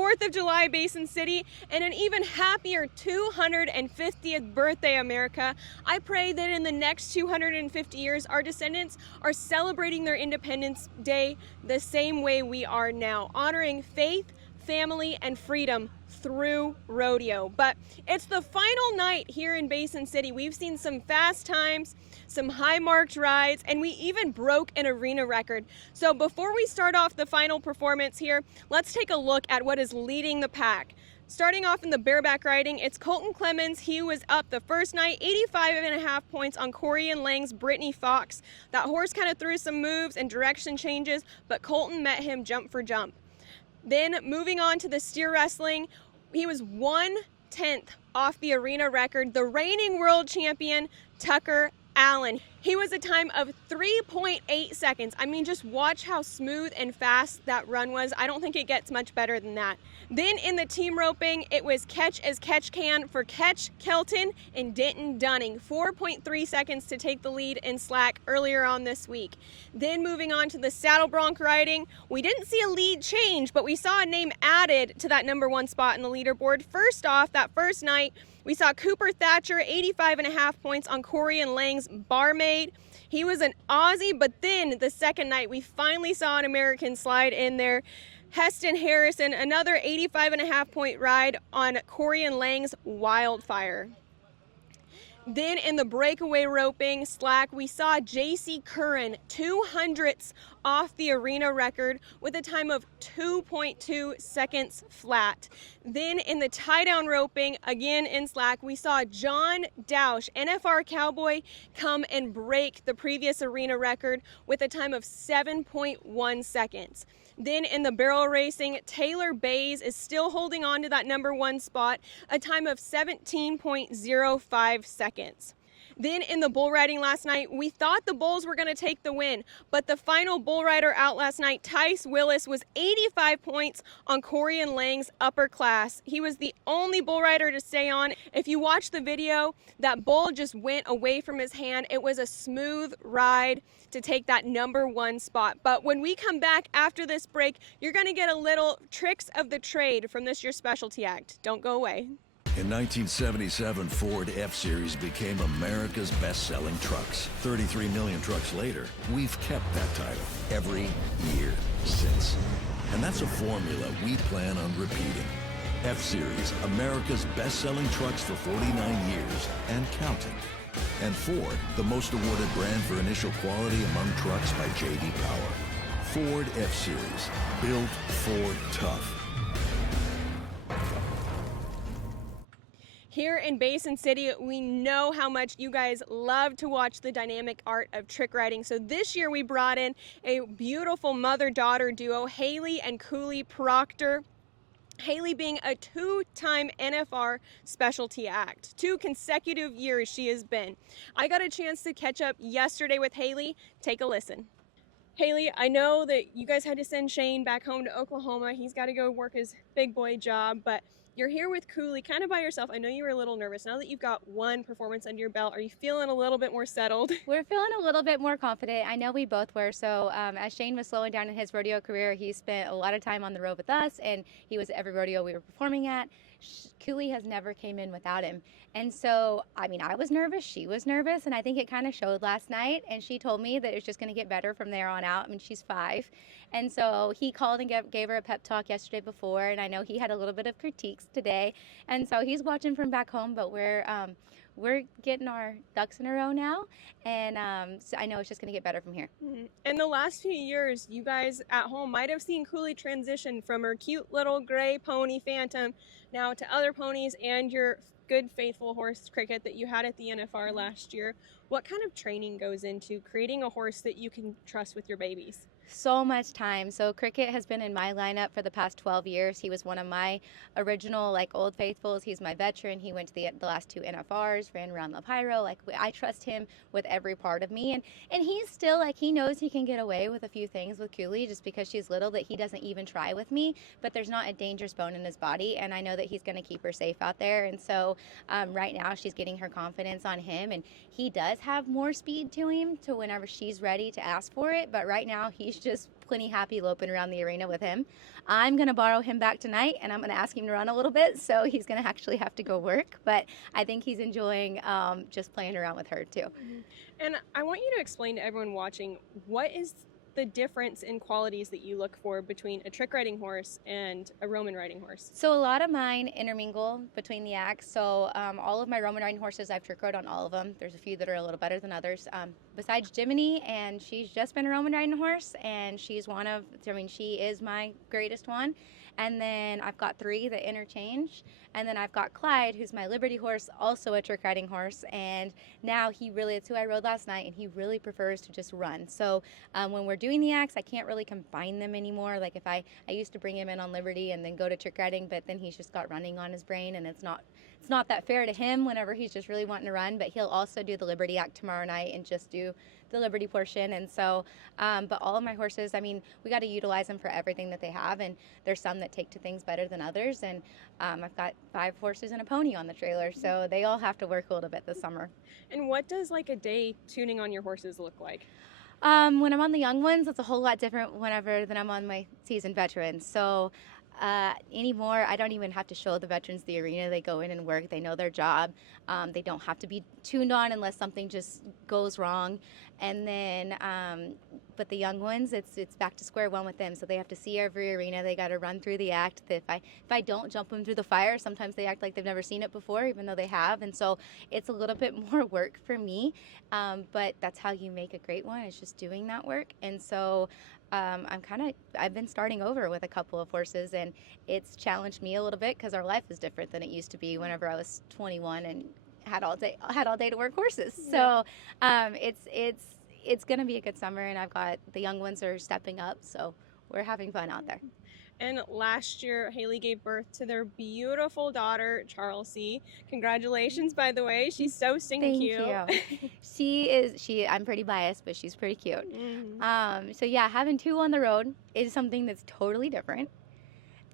4th of July, Basin City, and an even happier 250th birthday, America. I pray that in the next 250 years, our descendants are celebrating their Independence Day the same way we are now, honoring faith, family, and freedom through rodeo. But it's the final night here in Basin City. We've seen some fast times, some high marked rides, and we even broke an arena record. So before we start off the final performance here, let's take a look at what is leading the pack. Starting off in the bareback riding, it's Colton Clemens. He was up the first night, 85.5 points on Corey and Lang's Brittany Fox. That horse kind of threw some moves and direction changes, but Colton met him jump for jump. Then moving on to the steer wrestling, he was 1/10 off the arena record, the reigning world champion, Tucker Allen. He was a time of 3.8 seconds. I mean, just watch how smooth and fast that run was. I don't think it gets much better than that. Then in the team roping, it was catch as catch can for Catch Kelton and Denton Dunning. 4.3 seconds to take the lead in slack earlier on this week. Then moving on to the saddle bronc riding, we didn't see a lead change, but we saw a name added to that #1 spot in the leaderboard. First off, that first night, we saw Cooper Thatcher, 85.5 points on Corey and Lang's Barmaid. He was an Aussie, but then the second night, we finally saw an American slide in there. Heston Harrison, another 85.5 point ride on Corey and Lang's Wildfire. Then in the breakaway roping slack, we saw JC Curran, 200ths off the arena record with a time of 2.2 seconds flat. Then in the tie down roping, again in slack, we saw John Dausch, NFR Cowboy, come and break the previous arena record with a time of 7.1 seconds. Then in the barrel racing, Taylor Bays is still holding on to that #1 spot, a time of 17.05 seconds. Then in the bull riding last night, we thought the bulls were going to take the win, but the final bull rider out last night, Tice Willis, was 85 points on Corey and Lang's Upper Class. He was the only bull rider to stay on. If you watch the video, that bull just went away from his hand. It was a smooth ride to take that #1 spot. But when we come back after this break, you're going to get a little tricks of the trade from this Your Specialty Act. Don't go away. In 1977, Ford F-Series became America's best-selling trucks. 33 million trucks later, we've kept that title every year since. And that's a formula we plan on repeating. F-Series, America's best-selling trucks for 49 years and counting. And Ford, the most awarded brand for initial quality among trucks by J.D. Power. Ford F-Series, built Ford tough. Here in Basin City, we know how much you guys love to watch the dynamic art of trick riding. So this year we brought in a beautiful mother-daughter duo, Haley and Cooley Proctor. Haley being a 2-time NFR Specialty Act. 2 consecutive years she has been. I got a chance to catch up yesterday with Haley. Take a listen. Haley, I know that you guys had to send Shane back home to Oklahoma. He's got to go work his big boy job, but you're here with Cooley kind of by yourself. I know you were a little nervous. Now that you've got 1 performance under your belt, are you feeling a little bit more settled? We're feeling a little bit more confident. I know we both were. So as Shane was slowing down in his rodeo career, he spent a lot of time on the road with us, and he was at every rodeo we were performing at. Cooley has never came in without him. And so, I mean, I was nervous, she was nervous, and I think it kind of showed last night. And she told me that it was just going to get better from there on out. I mean, she's 5. And so he called and gave her a pep talk yesterday before, and I know he had a little bit of critiques today. And so he's watching from back home, but we're getting our ducks in a row now, and so I know it's just going to get better from here. In the last few years, you guys at home might have seen Cooley transition from her cute little gray pony Phantom now to other ponies and your good faithful horse Cricket that you had at the NFR last year. What kind of training goes into creating a horse that you can trust with your babies? So much time. So Cricket has been in my lineup for the past 12 years. He was one of my original old faithfuls. He's my veteran. He went to the last 2 NFRs, ran around La Pyro. I trust him with every part of me. And he's still he knows he can get away with a few things with Cooley just because she's little that he doesn't even try with me. But there's not a dangerous bone in his body, and I know that he's going to keep her safe out there. And so right now she's getting her confidence on him, and he does have more speed to him to whenever she's ready to ask for it. But right now he's just plenty happy loping around the arena with him. I'm going to borrow him back tonight, and I'm going to ask him to run a little bit, so he's going to actually have to go work. But I think he's enjoying just playing around with her, too. And I want you to explain to everyone watching, what is the difference in qualities that you look for between a trick riding horse and a Roman riding horse? So a lot of mine intermingle between the acts. So all of my Roman riding horses, I've trick rode on all of them. There's a few that are a little better than others. Besides Jiminy, and she's just been a Roman riding horse, and she's she is my greatest one. And then I've got 3 that interchange. And then I've got Clyde, who's my Liberty horse, also a trick riding horse. And now it's who I rode last night, and he really prefers to just run. So when we're doing the acts, I can't really combine them anymore. Like if I used to bring him in on Liberty and then go to trick riding, but then he's just got running on his brain, and it's not that fair to him whenever he's just really wanting to run. But he'll also do the Liberty act tomorrow night and just do the Liberty portion. And so but all of my horses, I mean, we got to utilize them for everything that they have, and there's some that take to things better than others. And I've got 5 horses and a pony on the trailer, so they all have to work a little bit this summer. And what does like a day tuning on your horses look like? When I'm on the young ones, it's a whole lot different than I'm on my seasoned veterans. So anymore, I don't even have to show the veterans the arena. They go in and work. They know their job. They don't have to be tuned on unless something just goes wrong. And then, but the young ones, it's back to square one with them. So they have to see every arena. They got to run through the act. If I don't jump them through the fire, sometimes they act like they've never seen it before, even though they have. And so it's a little bit more work for me. But that's how you make a great one. It's just doing that work. And so I've been starting over with a couple of horses, and it's challenged me a little bit because our life is different than it used to be whenever I was 21 and had all day to work horses. So it's going to be a good summer, and I've got the young ones are stepping up, so we're having fun out there. And last year, Haley gave birth to their beautiful daughter, Charlesy. Congratulations, by the way. She's so stinking cute. Thank you. I'm pretty biased, but she's pretty cute. Mm-hmm. So yeah, having 2 on the road is something that's totally different.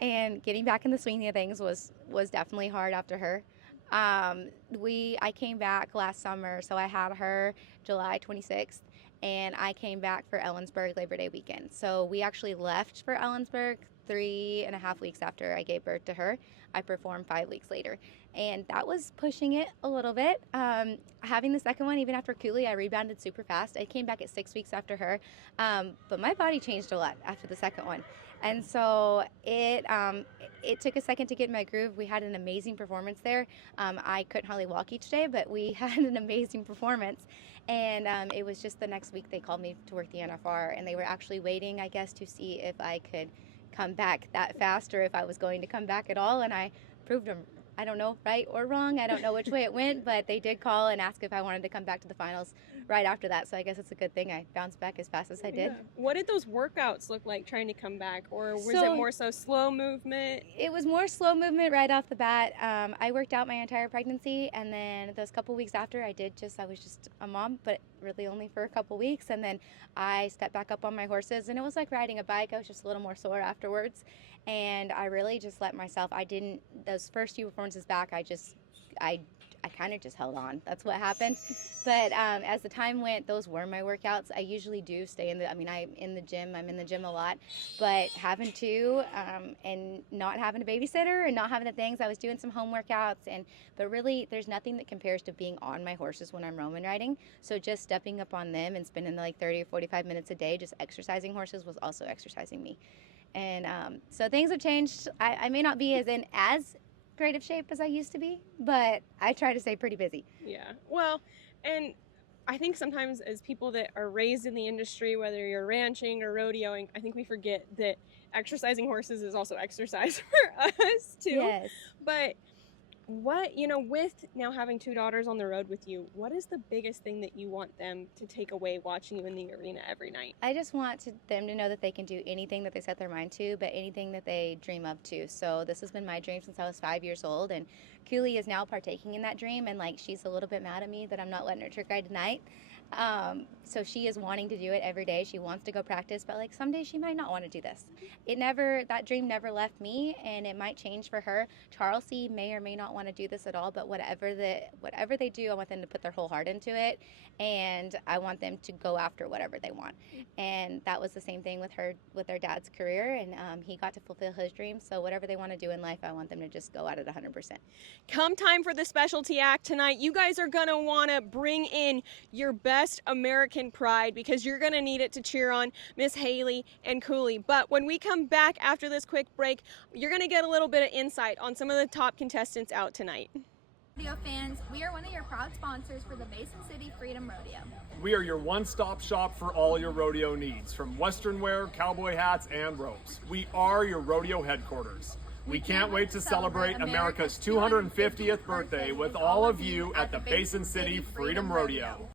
And getting back in the swing of things was definitely hard after her. I came back last summer, so I had her July 26th, and I came back for Ellensburg Labor Day weekend. So we actually left for Ellensburg 3.5 weeks after I gave birth to her. I performed 5 weeks later, and that was pushing it a little bit. Having the second one, even after Cooley, I rebounded super fast. I came back at 6 weeks after her, but my body changed a lot after the second one. And so it took a second to get in my groove. We had an amazing performance there. I couldn't hardly walk each day, but we had an amazing performance. And it was just the next week they called me to work the NFR, and they were actually waiting, I guess, to see if I could come back that fast or if I was going to come back at all. And I proved them, I don't know, right or wrong. I don't know which way it went, but they did call and ask if I wanted to come back to the finals right after that. So I guess it's a good thing I bounced back as fast as I did. Yeah. What did those workouts look like trying to come back? Or was it more so slow movement? It was more slow movement right off the bat. I worked out my entire pregnancy, and then those couple weeks after I was just a mom, but really only for a couple weeks. And then I stepped back up on my horses, and it was like riding a bike. I was just a little more sore afterwards. And I really just let myself, those first few performances back, I kind of just held on. That's what happened. But as the time went, those were my workouts. I usually do stay I'm in the gym a lot. But having 2 and not having a babysitter and not having the things, I was doing some home workouts. But really, there's nothing that compares to being on my horses when I'm Roman riding. So just stepping up on them and spending like 30 or 45 minutes a day just exercising horses was also exercising me. And so things have changed. I may not be as great of shape as I used to be, but I try to stay pretty busy. Yeah. Well, and I think sometimes as people that are raised in the industry, whether you're ranching or rodeoing, I think we forget that exercising horses is also exercise for us too. Yes. But with now having 2 daughters on the road with you, what is the biggest thing that you want them to take away watching you in the arena every night? I just want them to know that they can do anything that they set their mind to, but anything that they dream of too. So this has been my dream since I was 5 years old, and Cooley is now partaking in that dream, and like she's a little bit mad at me that I'm not letting her trick ride tonight. So she is wanting to do it every day. She wants to go practice, but like some days she might not want to do this. That dream never left me, and it might change for her. Charles C may or may not want to do this at all, but whatever they do, I want them to put their whole heart into it, and I want them to go after whatever they want. And that was the same thing with their dad's career, and he got to fulfill his dreams. So whatever they want to do in life, I want them to just go at it 100%. Come time for the specialty act tonight, you guys are going to want to bring in your best American pride, because you're going to need it to cheer on Miss Haley and Cooley. But when we come back after this quick break, you're going to get a little bit of insight on some of the top contestants out tonight. Rodeo fans, we are one of your proud sponsors for the Basin City Freedom Rodeo. We are your one-stop shop for all your rodeo needs, from western wear, cowboy hats, and ropes. We are your rodeo headquarters. We can't wait to celebrate America's 250th birthday with all of you at the Basin City Freedom Rodeo.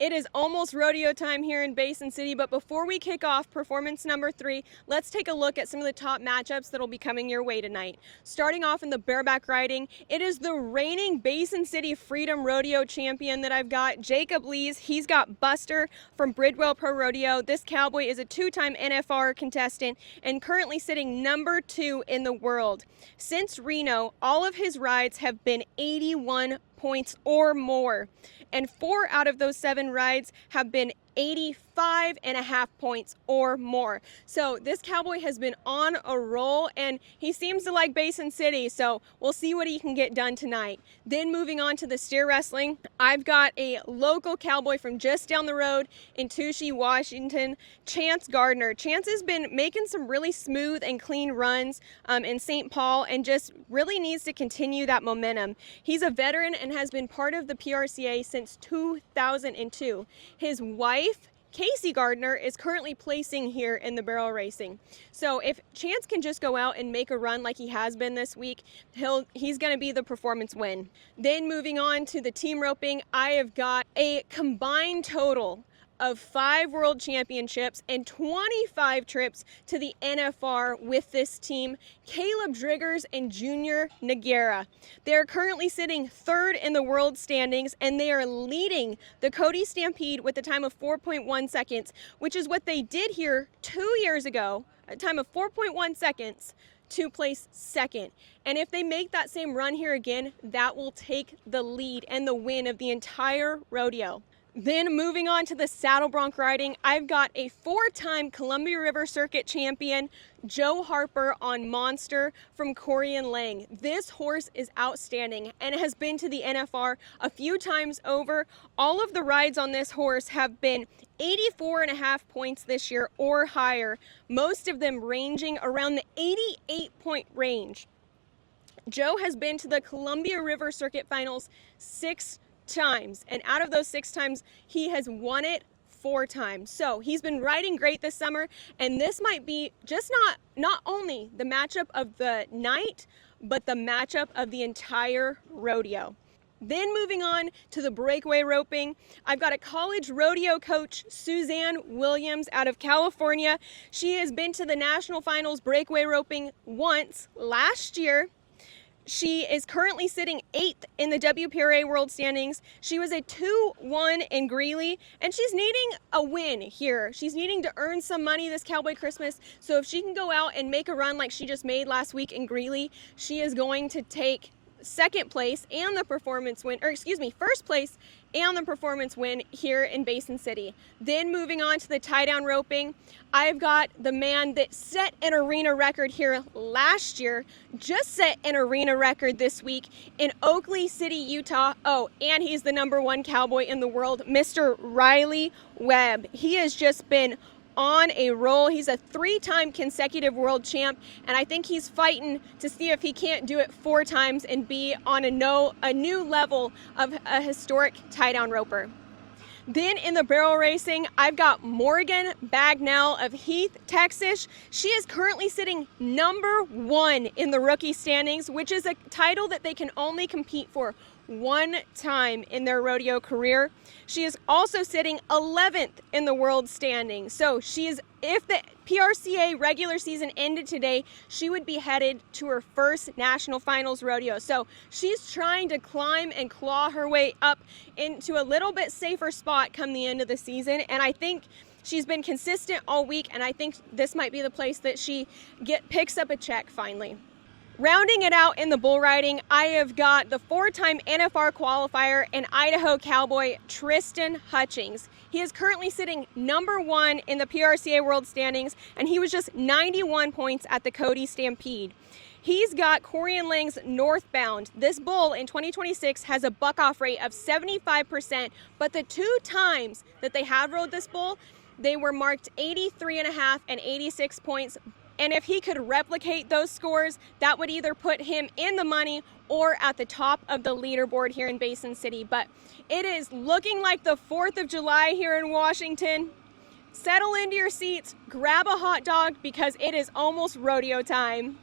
It is almost rodeo time here in Basin City, but before we kick off performance number 3, let's take a look at some of the top matchups that'll be coming your way tonight. Starting off in the bareback riding, it is the reigning Basin City Freedom Rodeo champion that I've got, Jacob Lees. He's got Buster from Bridwell Pro Rodeo. This cowboy is a 2-time NFR contestant and currently sitting number 2 in the world. Since Reno, all of his rides have been 81 points or more, and 4 out of those 7 rides have been 85.5 points or more. So this cowboy has been on a roll, and he seems to like Basin City, so we'll see what he can get done tonight. Then moving on to the steer wrestling, I've got a local cowboy from just down the road in Touchy, Washington, Chance Gardner. Chance has been making some really smooth and clean runs in St. Paul, and just really needs to continue that momentum. He's a veteran and has been part of the PRCA since 2002. His wife, Casey Gardner, is currently placing here in the barrel racing. So if Chance can just go out and make a run like he has been this week, he's going to be the performance win. Then moving on to the team roping, I have got a combined total of 5 world championships and 25 trips to the NFR with this team, Caleb Driggers and Junior Noguera. They are currently sitting 3rd in the world standings, and they are leading the Cody Stampede with a time of 4.1 seconds, which is what they did here 2 years ago, a time of 4.1 seconds to place 2nd. And if they make that same run here again, that will take the lead and the win of the entire rodeo. Then moving on to the saddle bronc riding, I've got a 4-time Columbia River Circuit champion, Joe Harper, on Monster from Corey and Lang. This horse is outstanding and has been to the NFR a few times over. All of the rides on this horse have been 84.5 points this year or higher, most of them ranging around the 88 point range. Joe has been to the Columbia River Circuit Finals 6 times, and out of those 6 times he has won it 4 times. So he's been riding great this summer, and this might be just not only the matchup of the night, but the matchup of the entire rodeo. Then moving on to the breakaway roping, I've got a college rodeo coach, Suzanne Williams, out of California. She has been to the national finals breakaway roping once last year. She is currently sitting 8th in the WPRA World Standings. She was a 2-1 in Greeley, and she's needing a win here. She's needing to earn some money this Cowboy Christmas, so if she can go out and make a run like she just made last week in Greeley, she is going to take 2nd place and the performance win, or excuse me, 1st place and the performance win here in Basin City. Then moving on to the tie-down roping, I've got the man that set an arena record here last year, just set an arena record this week in Oakley City, Utah. Oh, and he's the #1 cowboy in the world, Mr. Riley Webb. He has just been on a roll. He's a 3-time consecutive world champ, and I think he's fighting to see if he can't do it 4 times and be on a new level of a historic tie-down roper. Then in the barrel racing, I've got Morgan Bagnell of Heath, Texas. She is currently sitting #1 in the rookie standings, which is a title that they can only compete for one time in their rodeo career. She is also sitting 11th in the world standing. So if the PRCA regular season ended today, she would be headed to her first national finals rodeo. So she's trying to climb and claw her way up into a little bit safer spot come the end of the season. And I think she's been consistent all week, and I think this might be the place that she picks up a check finally. Rounding it out in the bull riding, I have got the 4-time NFR qualifier and Idaho Cowboy Tristan Hutchings. He is currently sitting number 1 in the PRCA World Standings, and he was just 91 points at the Cody Stampede. He's got Corey and Lang's Northbound. This bull in 2026 has a buck-off rate of 75%, but the 2 times that they have rode this bull, they were marked 83.5 and 86 points. And if he could replicate those scores, that would either put him in the money or at the top of the leaderboard here in Basin City. But it is looking like the 4th of July here in Washington. Settle into your seats, grab a hot dog because it is almost rodeo time.